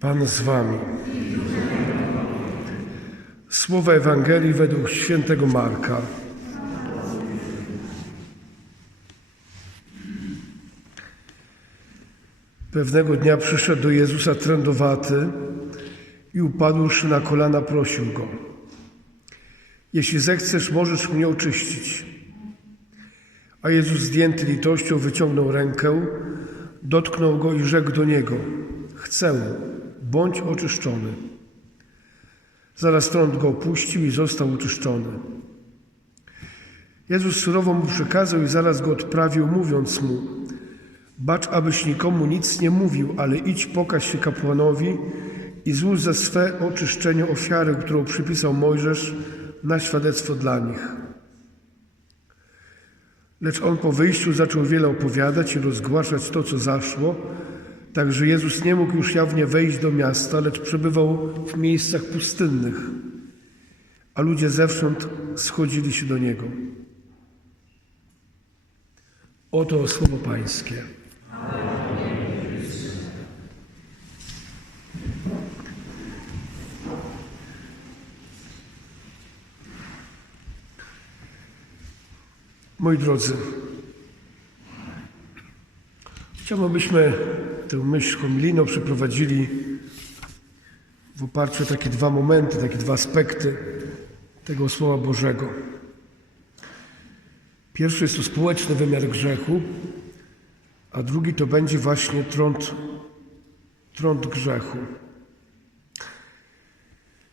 Pan z wami. Słowa Ewangelii według świętego Marka. Pewnego dnia przyszedł do Jezusa trędowaty i upadłszy na kolana prosił go. Jeśli zechcesz, możesz mnie oczyścić. A Jezus zdjęty litością wyciągnął rękę, dotknął go i rzekł do niego: Chcę, bądź oczyszczony. Zaraz trąd go opuścił i został oczyszczony. Jezus surowo mu przekazał i zaraz go odprawił, mówiąc mu: Bacz, abyś nikomu nic nie mówił, ale idź, pokaż się kapłanowi i złóż za swe oczyszczenie ofiarę, którą przypisał Mojżesz na świadectwo dla nich. Lecz on po wyjściu zaczął wiele opowiadać i rozgłaszać to, co zaszło, tak że Jezus nie mógł już jawnie wejść do miasta, lecz przebywał w miejscach pustynnych, a ludzie zewsząd schodzili się do Niego. Oto słowo Pańskie. Moi drodzy, chciałbym, abyśmy tę myśl homilijną przeprowadzili w oparciu o takie dwa momenty, takie dwa aspekty tego Słowa Bożego. Pierwszy jest to społeczny wymiar grzechu, a drugi to będzie właśnie trąd, trąd grzechu.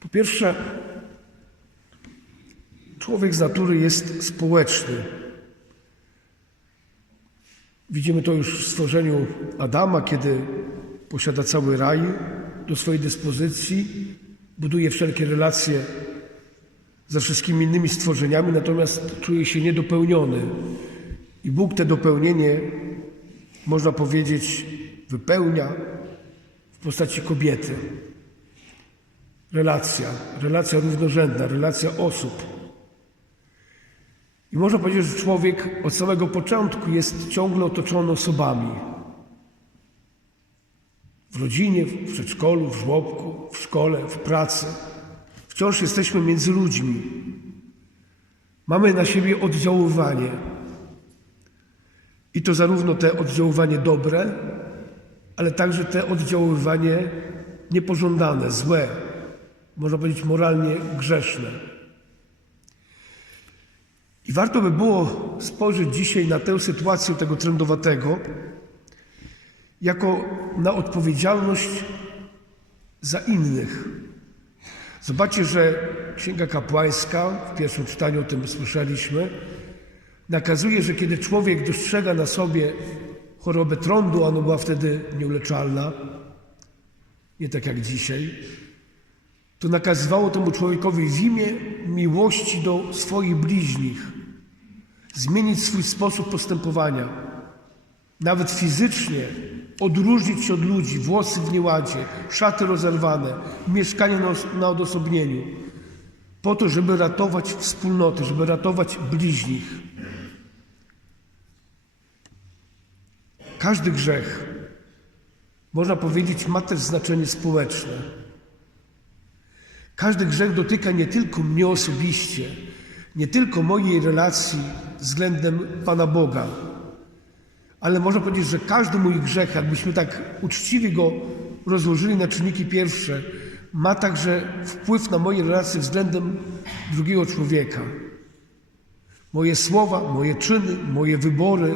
Po pierwsze, człowiek z natury jest społeczny. Widzimy to już w stworzeniu Adama, kiedy posiada cały raj do swojej dyspozycji, buduje wszelkie relacje ze wszystkimi innymi stworzeniami, natomiast czuje się niedopełniony. I Bóg te dopełnienie, można powiedzieć, wypełnia w postaci kobiety. Relacja, relacja równorzędna, relacja osób. I można powiedzieć, że człowiek od samego początku jest ciągle otoczony osobami. W rodzinie, w przedszkolu, w żłobku, w szkole, w pracy. Wciąż jesteśmy między ludźmi. Mamy na siebie oddziaływanie. I to zarówno te oddziaływanie dobre, ale także te oddziaływanie niepożądane, złe, można powiedzieć moralnie grzeszne. I warto by było spojrzeć dzisiaj na tę sytuację tego trędowatego jako na odpowiedzialność za innych. Zobaczcie, że Księga Kapłańska, w pierwszym czytaniu o tym słyszeliśmy, nakazuje, że kiedy człowiek dostrzega na sobie chorobę trądu, ona była wtedy nieuleczalna, nie tak jak dzisiaj, to nakazywało temu człowiekowi w imię miłości do swoich bliźnich zmienić swój sposób postępowania, nawet fizycznie odróżnić się od ludzi, włosy w nieładzie, szaty rozerwane, mieszkanie na, na odosobnieniu, po to, żeby ratować wspólnotę, żeby ratować bliźnich. Każdy grzech, można powiedzieć, ma też znaczenie społeczne. Każdy grzech dotyka nie tylko mnie osobiście, nie tylko mojej relacji względem Pana Boga, ale można powiedzieć, że każdy mój grzech, jakbyśmy tak uczciwie go rozłożyli na czynniki pierwsze, ma także wpływ na moje relacje względem drugiego człowieka. Moje słowa, moje czyny, moje wybory.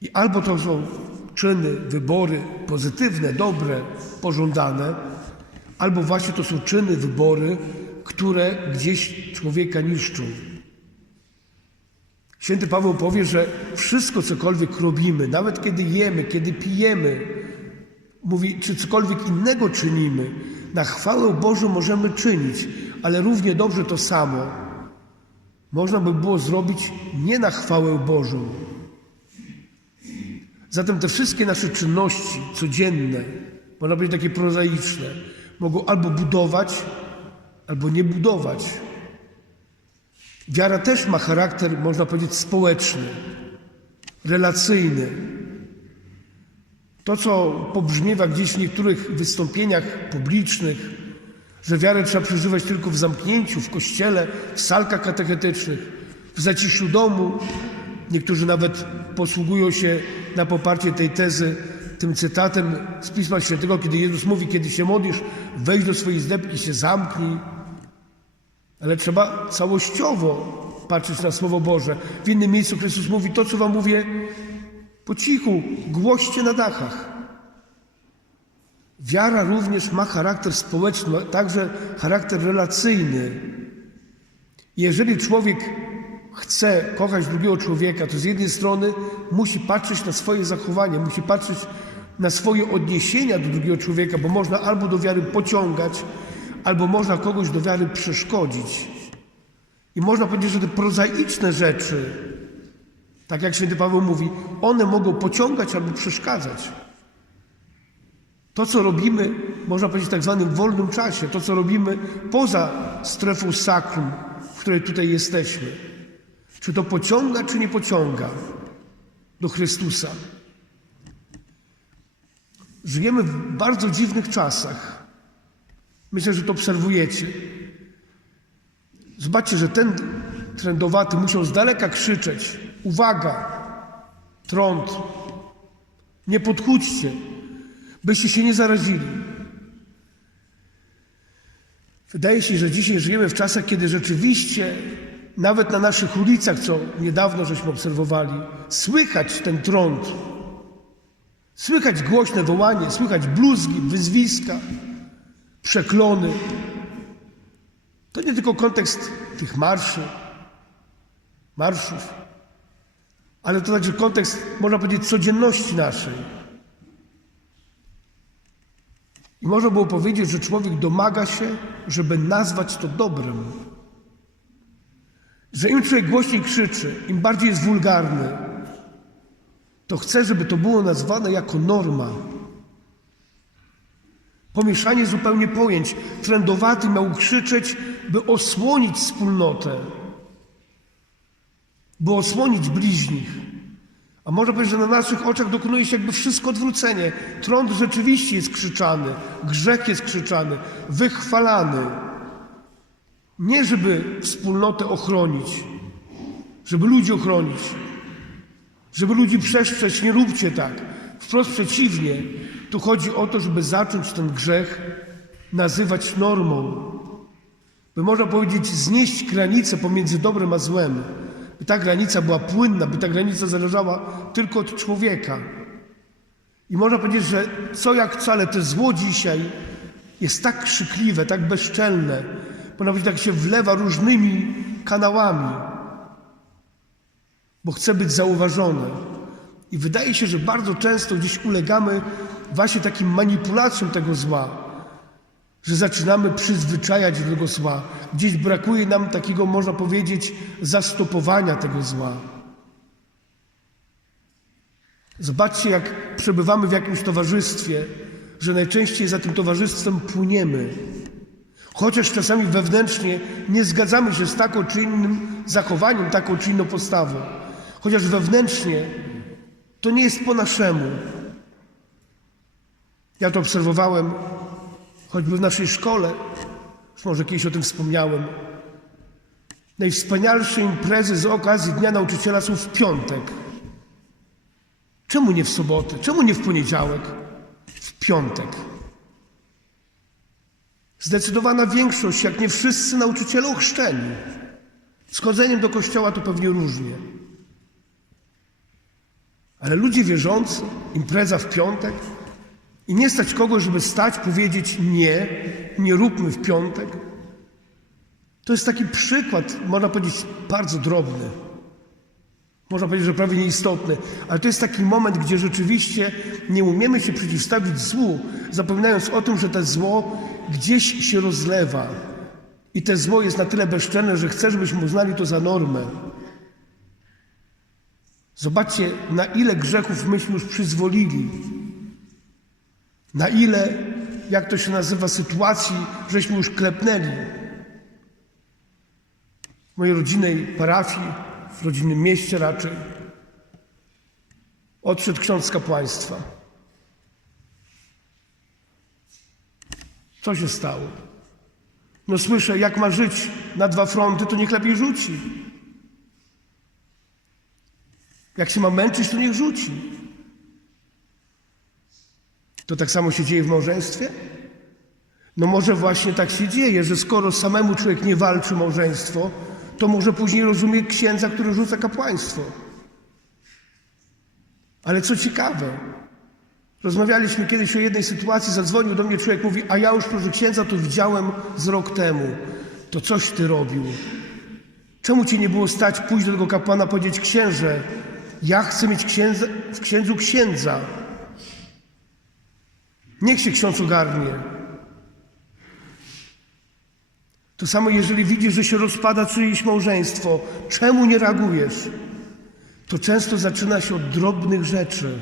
I albo to są czyny, wybory pozytywne, dobre, pożądane, albo właśnie to są czyny, wybory, które gdzieś człowieka niszczą. Święty Paweł powie, że wszystko, cokolwiek robimy, nawet kiedy jemy, kiedy pijemy, mówi, czy cokolwiek innego czynimy, na chwałę Bożą możemy czynić, ale równie dobrze to samo można by było zrobić nie na chwałę Bożą. Zatem te wszystkie nasze czynności codzienne, można powiedzieć takie prozaiczne, mogą albo budować, albo nie budować. Wiara też ma charakter, można powiedzieć, społeczny, relacyjny. To, co pobrzmiewa gdzieś w niektórych wystąpieniach publicznych, że wiarę trzeba przeżywać tylko w zamknięciu, w kościele, w salkach katechetycznych, w zaciszu domu. Niektórzy nawet posługują się na poparcie tej tezy tym cytatem z Pisma Świętego, kiedy Jezus mówi, kiedy się modlisz, wejdź do swojej zdebki, się zamknij. Ale trzeba całościowo patrzeć na Słowo Boże. W innym miejscu Chrystus mówi, to co wam mówię po cichu, głoście na dachach. Wiara również ma charakter społeczny, także charakter relacyjny. Jeżeli człowiek chce kochać drugiego człowieka, to z jednej strony musi patrzeć na swoje zachowanie, musi patrzeć na swoje odniesienia do drugiego człowieka, bo można albo do wiary pociągać, albo można kogoś do wiary przeszkodzić. I można powiedzieć, że te prozaiczne rzeczy, tak jak święty Paweł mówi, one mogą pociągać albo przeszkadzać. To, co robimy, można powiedzieć w tak zwanym wolnym czasie, to, co robimy poza strefą sakrum, w której tutaj jesteśmy, czy to pociąga, czy nie pociąga do Chrystusa. Żyjemy w bardzo dziwnych czasach. Myślę, że to obserwujecie. Zobaczcie, że ten trendowaty musiał z daleka krzyczeć: Uwaga, trąd, nie podchódźcie, byście się nie zarazili. Wydaje się, że dzisiaj żyjemy w czasach, kiedy rzeczywiście nawet na naszych ulicach, co niedawno żeśmy obserwowali, słychać ten trąd. Słychać głośne wołanie, słychać bluzgi, wyzwiska, przeklony. To nie tylko kontekst tych marszy, marszów, ale to także kontekst, można powiedzieć, codzienności naszej. I można było powiedzieć, że człowiek domaga się, żeby nazwać to dobrem. Że im człowiek głośniej krzyczy, im bardziej jest wulgarny, to chce, żeby to było nazwane jako norma. Pomieszanie zupełnie pojęć. Trendowaty miał krzyczeć, by osłonić wspólnotę, by osłonić bliźnich. A może być, że na naszych oczach dokonuje się jakby wszystko odwrócenie. Trąd rzeczywiście jest krzyczany, grzech jest krzyczany, wychwalany. Nie żeby wspólnotę ochronić, żeby ludzi ochronić, żeby ludzi przestrzec, nie róbcie tak. Wprost przeciwnie, tu chodzi o to, żeby zacząć ten grzech nazywać normą. By można powiedzieć, znieść granicę pomiędzy dobrem a złem. By ta granica była płynna, by ta granica zależała tylko od człowieka. I można powiedzieć, że co jak wcale to zło dzisiaj jest tak krzykliwe, tak bezczelne, można powiedzieć, tak się wlewa różnymi kanałami, bo chce być zauważone. I wydaje się, że bardzo często gdzieś ulegamy właśnie takim manipulacjom tego zła, że zaczynamy przyzwyczajać do tego zła. Gdzieś brakuje nam takiego, można powiedzieć, zastopowania tego zła. Zobaczcie, jak przebywamy w jakimś towarzystwie, że najczęściej za tym towarzystwem płyniemy. Chociaż czasami wewnętrznie nie zgadzamy się z taką czy innym zachowaniem, taką czy inną postawą. Chociaż wewnętrznie to nie jest po naszemu. Ja to obserwowałem choćby w naszej szkole, już może kiedyś o tym wspomniałem. Najwspanialsze imprezy z okazji Dnia Nauczyciela są w piątek. Czemu nie w sobotę? Czemu nie w poniedziałek? W piątek. Zdecydowana większość, jak nie wszyscy nauczyciele ochrzczeni. Z chodzeniem do kościoła to pewnie różnie. Ale ludzie wierzący, impreza w piątek i nie stać kogoś, żeby stać, powiedzieć nie, nie róbmy w piątek. To jest taki przykład, można powiedzieć, bardzo drobny. Można powiedzieć, że prawie nieistotny, ale to jest taki moment, gdzie rzeczywiście nie umiemy się przeciwstawić złu, zapominając o tym, że to zło gdzieś się rozlewa. I to zło jest na tyle bezczelne, że chce, żebyśmy uznali to za normę. Zobaczcie, na ile grzechów myśmy już przyzwolili. Na ile, jak to się nazywa, sytuacji żeśmy już klepnęli w mojej rodzinnej parafii, w rodzinnym mieście raczej, odszedł ksiądz kapłaństwa. Co się stało? No słyszę, jak ma żyć na dwa fronty, to niech lepiej rzuci. Jak się ma męczyć, to niech rzuci. To tak samo się dzieje w małżeństwie? No może właśnie tak się dzieje, że skoro samemu człowiek nie walczy małżeństwo, to może później rozumie księdza, który rzuca kapłaństwo. Ale co ciekawe, rozmawialiśmy kiedyś o jednej sytuacji, zadzwonił do mnie człowiek, mówi, a ja już proszę księdza to widziałem z rok temu. To coś ty robił. Czemu ci nie było stać pójść do tego kapłana powiedzieć, księże, ja chcę mieć księdza, w księdzu księdza. Niech się ksiądz ogarnie. To samo, jeżeli widzisz, że się rozpada czyjeś małżeństwo, czemu nie reagujesz? To często zaczyna się od drobnych rzeczy.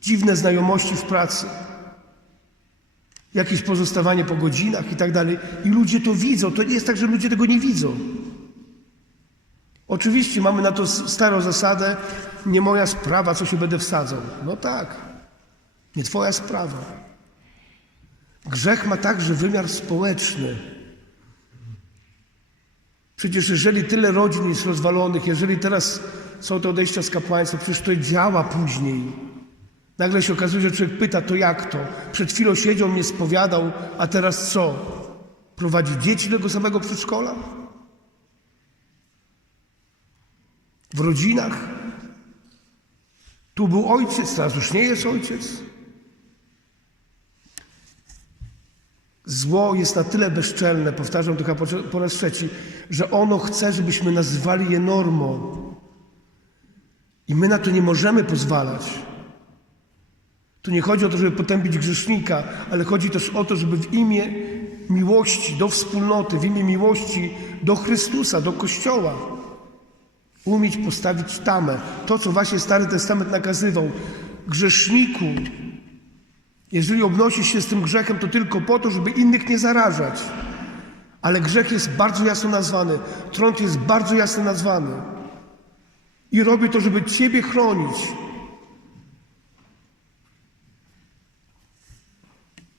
Dziwne znajomości w pracy, jakieś pozostawanie po godzinach i tak dalej. I ludzie to widzą. To nie jest tak, że ludzie tego nie widzą. Oczywiście mamy na to starą zasadę, nie moja sprawa, co się będę wsadzał. No tak, nie twoja sprawa. Grzech ma także wymiar społeczny. Przecież jeżeli tyle rodzin jest rozwalonych, jeżeli teraz są te odejścia z kapłaństwa, przecież to działa później. Nagle się okazuje, że człowiek pyta, to jak to? Przed chwilą siedział, mnie spowiadał, a teraz co? Prowadzi dzieci do tego samego przedszkola? W rodzinach? Tu był ojciec, teraz już nie jest ojciec. Zło jest na tyle bezczelne, powtarzam to po raz trzeci, że ono chce, żebyśmy nazywali je normą. I my na to nie możemy pozwalać. Tu nie chodzi o to, żeby potępić grzesznika, ale chodzi też o to, żeby w imię miłości do wspólnoty, w imię miłości do Chrystusa, do Kościoła umieć postawić tamę. To, co właśnie Stary Testament nakazywał. Grzeszniku, jeżeli obnosisz się z tym grzechem, to tylko po to, żeby innych nie zarażać. Ale grzech jest bardzo jasno nazwany. Trąd jest bardzo jasno nazwany. I robię to, żeby Ciebie chronić.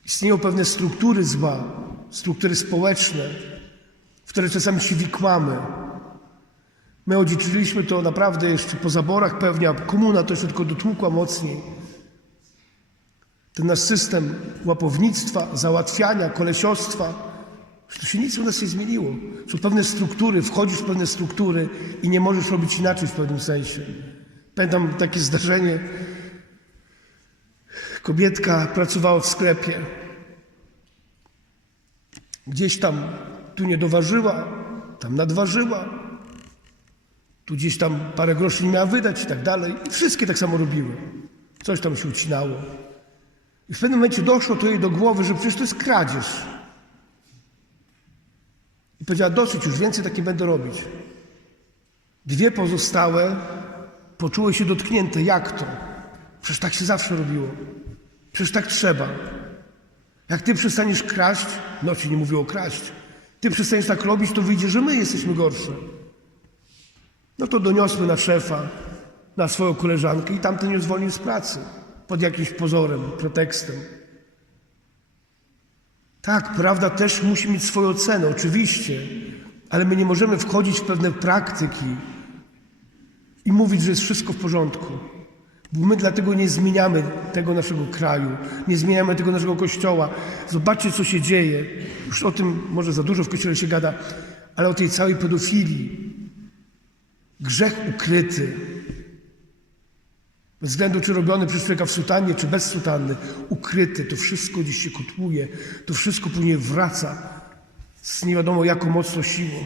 Istnieją pewne struktury zła, struktury społeczne, w które czasami się wikłamy. My odziedziczyliśmy to naprawdę jeszcze po zaborach pewnie, a komuna to jeszcze tylko dotłukła mocniej. Ten nasz system łapownictwa, załatwiania, kolesiostwa, to się nic u nas nie zmieniło. Są pewne struktury, wchodzisz w pewne struktury i nie możesz robić inaczej w pewnym sensie. Pamiętam takie zdarzenie. Kobietka pracowała w sklepie. Gdzieś tam tu nie doważyła, tam nadważyła, tu gdzieś tam parę groszy nie miała wydać i tak dalej. I wszystkie tak samo robiły. Coś tam się ucinało. I w pewnym momencie doszło to jej do głowy, że przecież to jest kradzież. I powiedziała, dosyć, już więcej tak nie będę robić. Dwie pozostałe poczuły się dotknięte. Jak to? Przecież tak się zawsze robiło. Przecież tak trzeba. Jak ty przestaniesz kraść, no ci nie mówię kraść, ty przestaniesz tak robić, to wyjdzie, że my jesteśmy gorsze. No to doniosły na szefa, na swoją koleżankę i tamten ją zwolnił z pracy pod jakimś pozorem, pretekstem. Tak, prawda też musi mieć swoją cenę, oczywiście, ale my nie możemy wchodzić w pewne praktyki i mówić, że jest wszystko w porządku. Bo my dlatego nie zmieniamy tego naszego kraju, nie zmieniamy tego naszego kościoła. Zobaczcie, co się dzieje. Już o tym może za dużo w kościele się gada, ale o tej całej pedofilii. Grzech ukryty. Bez względu, czy robiony przez człowieka w sutannie, czy bez sutanny, ukryty, to wszystko gdzieś się kotłuje, to wszystko później wraca z nie wiadomo jaką mocną siłą.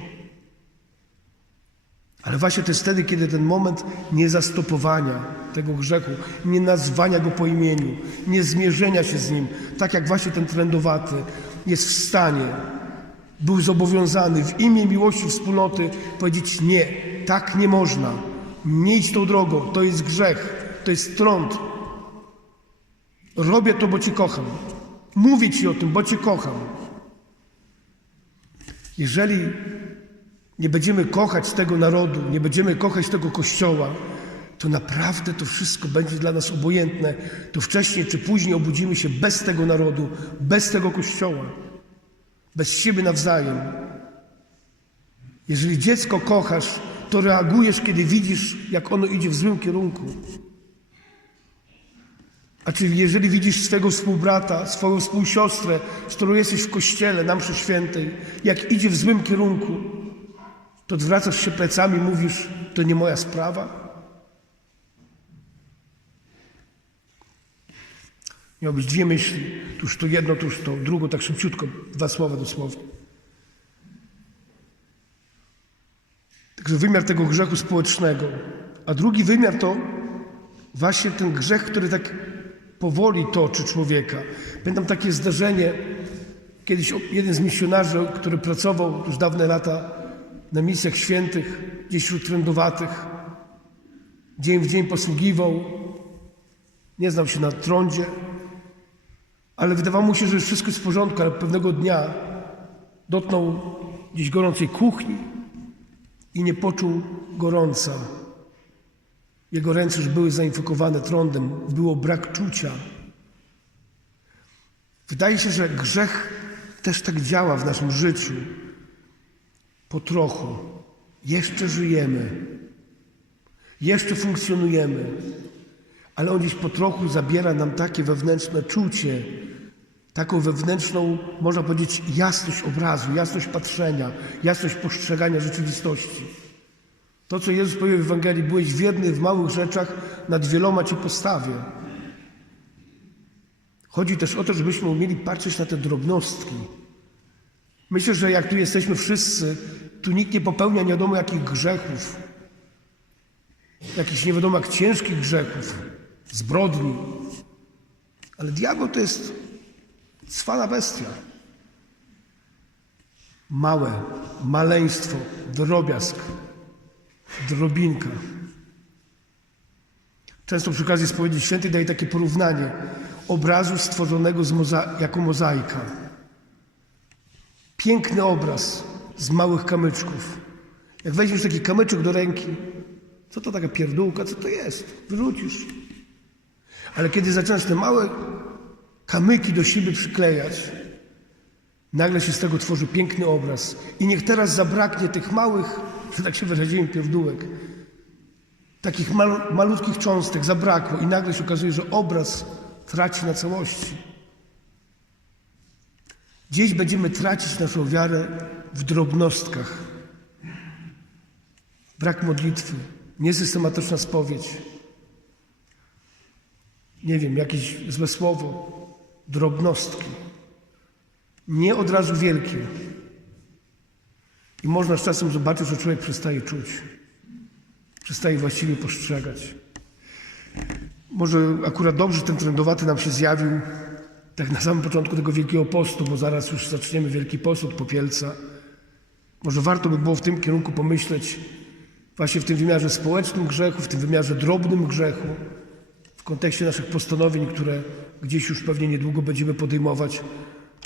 Ale właśnie to jest wtedy, kiedy ten moment niezastopowania tego grzechu, nie nazwania go po imieniu, nie zmierzenia się z nim, tak jak właśnie ten trendowaty jest w stanie, był zobowiązany w imię miłości wspólnoty powiedzieć nie, tak nie można, nie idź tą drogą, to jest grzech, to jest trąd. Robię to, bo Cię kocham. Mówię Ci o tym, bo Cię kocham. Jeżeli nie będziemy kochać tego narodu, nie będziemy kochać tego kościoła, to naprawdę to wszystko będzie dla nas obojętne. To wcześniej czy później obudzimy się bez tego narodu, bez tego kościoła, bez siebie nawzajem. Jeżeli dziecko kochasz, to reagujesz, kiedy widzisz, jak ono idzie w złym kierunku. A czyli jeżeli widzisz swego współbrata, swoją współsiostrę, z którą jesteś w kościele na mszy świętej, jak idzie w złym kierunku, to odwracasz się plecami mówisz, to nie moja sprawa? Miał być dwie myśli, tuż to jedno, tuż to drugo, tak szybciutko, dwa słowa dosłownie. Także wymiar tego grzechu społecznego. A drugi wymiar to właśnie ten grzech, który tak powoli toczy człowieka. Pamiętam takie zdarzenie, kiedyś jeden z misjonarzy, który pracował już dawne lata na misjach świętych, gdzieś wśród trędowatych, dzień w dzień posługiwał, nie znał się na trądzie, ale wydawało mu się, że wszystko jest w porządku, ale pewnego dnia dotknął gdzieś gorącej kuchni i nie poczuł gorąca. Jego ręce już były zainfekowane trądem, było brak czucia. Wydaje się, że grzech też tak działa w naszym życiu. Po trochu. Jeszcze żyjemy. Jeszcze funkcjonujemy. Ale on gdzieś po trochu zabiera nam takie wewnętrzne czucie, taką wewnętrzną, można powiedzieć, jasność obrazu, jasność patrzenia, jasność postrzegania rzeczywistości. To, co Jezus powiedział w Ewangelii, byłeś wierny w małych rzeczach, nad wieloma Cię postawię. Chodzi też o to, żebyśmy umieli patrzeć na te drobnostki. Myślę, że jak tu jesteśmy wszyscy, tu nikt nie popełnia nie wiadomo jakich grzechów, jakichś nie wiadomo jak ciężkich grzechów, zbrodni. Ale diabeł to jest cwana bestia. Małe, maleństwo, drobiazg, drobinka. Często przy okazji spowiedzi świętej daje takie porównanie obrazu stworzonego moza jako mozaika. Piękny obraz z małych kamyczków. Jak weźmiesz taki kamyczek do ręki, co to taka pierdółka, co to jest? Wyrzucisz. Ale kiedy zaczynasz te małe kamyki do siebie przyklejać, nagle się z tego tworzy piękny obraz. I niech teraz zabraknie tych małych, tak się wyraziłem, pierdółek. Takich mal, malutkich cząstek zabrakło i nagle się okazuje, że obraz traci na całości. Gdzieś będziemy tracić naszą wiarę w drobnostkach. Brak modlitwy, niesystematyczna spowiedź, nie wiem, jakieś złe słowo, drobnostki. Nie od razu wielkie. I można z czasem zobaczyć, że człowiek przestaje czuć, przestaje właściwie postrzegać. Może akurat dobrze ten trędowaty nam się zjawił tak na samym początku tego Wielkiego Postu, bo zaraz już zaczniemy Wielki Post od Popielca. Może warto by było w tym kierunku pomyśleć, właśnie w tym wymiarze społecznym grzechu, w tym wymiarze drobnym grzechu, w kontekście naszych postanowień, które gdzieś już pewnie niedługo będziemy podejmować,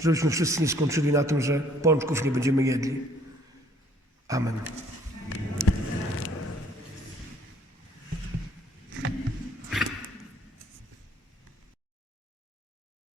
żebyśmy wszyscy nie skończyli na tym, że pączków nie będziemy jedli. Amen.